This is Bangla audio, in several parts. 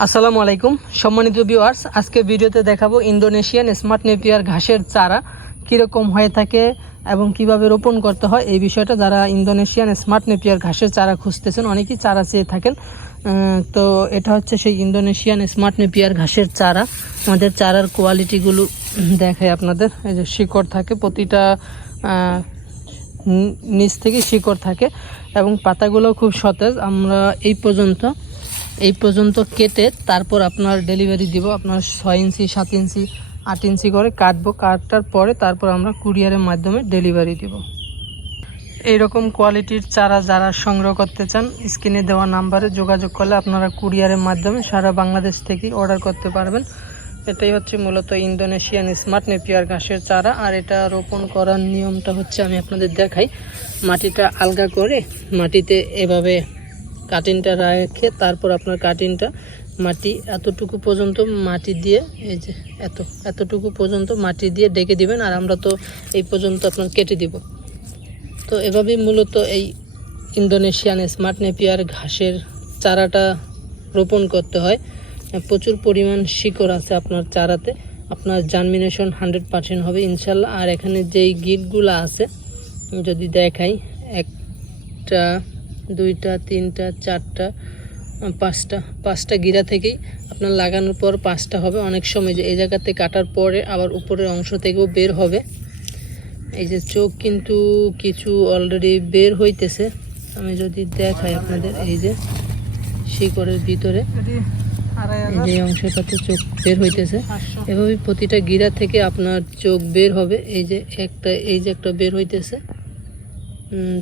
আসসালামু আলাইকুম সম্মানিত ভিউয়ার্স, আজকে ভিডিওতে দেখাবো ইন্দোনেশিয়ান স্মার্ট নেপিয়ার ঘাসের চারা কীরকম হয়ে থাকে এবং কিভাবে রোপণ করতে হয়। এই বিষয়টা যারা ইন্দোনেশিয়ান স্মার্ট নেপিয়ার ঘাসের চারা খুঁজতেছেন, অনেকেই চারা চেয়ে থাকেন। তো এটা হচ্ছে সেই ইন্দোনেশিয়ান স্মার্ট নেপিয়ার ঘাসের চারা। আমাদের চারার কোয়ালিটিগুলো দেখাই আপনাদের। এই যে শিকড় থাকে, প্রতিটা নিচ থেকে শিকড় থাকে এবং পাতাগুলো খুব সতেজ। আমরা এই পর্যন্ত কেটে তারপর আপনার ডেলিভারি দিব। আপনার 6 ইঞ্চি 7 ইঞ্চি 8 ইঞ্চি করে কাটার পরে তারপর আমরা কুরিয়ারের মাধ্যমে ডেলিভারি দিব। এইরকম কোয়ালিটির চারা যারা সংগ্রহ করতে চান, স্ক্রিনে দেওয়া নাম্বারে যোগাযোগ করলে আপনারা কুরিয়ারের মাধ্যমে সারা বাংলাদেশ থেকে অর্ডার করতে পারবেন। এটাই হচ্ছে মূলত ইন্দোনেশিয়ান স্মার্ট নেপিয়ার ঘাসের চারা। আর এটা রোপণ করার নিয়মটা হচ্ছে, আমি আপনাদের দেখাই। মাটিটা আলগা করে মাটিতে এভাবে কাটিংটা রেখে তারপর আপনার কাটিংটা মাটি এতটুকু পর্যন্ত মাটি দিয়ে, এই যে এতটুকু পর্যন্ত মাটি দিয়ে ডেকে দিবেন। আর আমরা তো এই পর্যন্ত আপনার কেটে দিব। তো এভাবেই মূলত এই ইন্দোনেশিয়ান স্মার্ট নেপিয়ার ঘাসের চারাটা রোপণ করতে হয়। প্রচুর পরিমাণ শিকড় আছে আপনার চারাতে, আপনার জার্মিনেশন 100% হবে ইনশাল্লাহ। আর এখানে যেই গিটগুলো আছে যদি দেখাই, 1টা 2টা 3টা 4টা 5টা গিরা থেকেই আপনার লাগানোর পর 5টা হবে। অনেক সময় যে এই জায়গাতে কাটার পরে আবার উপরের অংশ থেকেও বের হবে। এই যে চোখ কিন্তু কিছু অলরেডি বের হইতেছে। আমি যদি দেখাই আপনাদের, এই যে শিকড়ের ভিতরে এই অংশটাতে চোখ বের হইতেছে। এভাবে প্রতিটা গিরা থেকে আপনার চোখ বের হবে। এই যে একটা বের হইতেছে,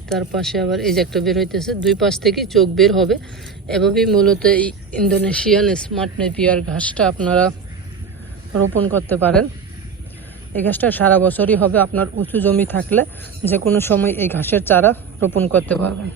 তার পাশে আবার এই যে একটা বের হইতেছে। দুই পাশ থেকে চোখ বের হবে। এভাবেই মূলত এই ইন্দোনেশিয়ান স্মার্ট নেপিয়ার ঘাসটা আপনারা রোপণ করতে পারেন। এই ঘাসটা সারা বছরই হবে। আপনার উঁচু জমি থাকলে যে কোনো সময় এই ঘাসের চারা রোপণ করতে পারবেন।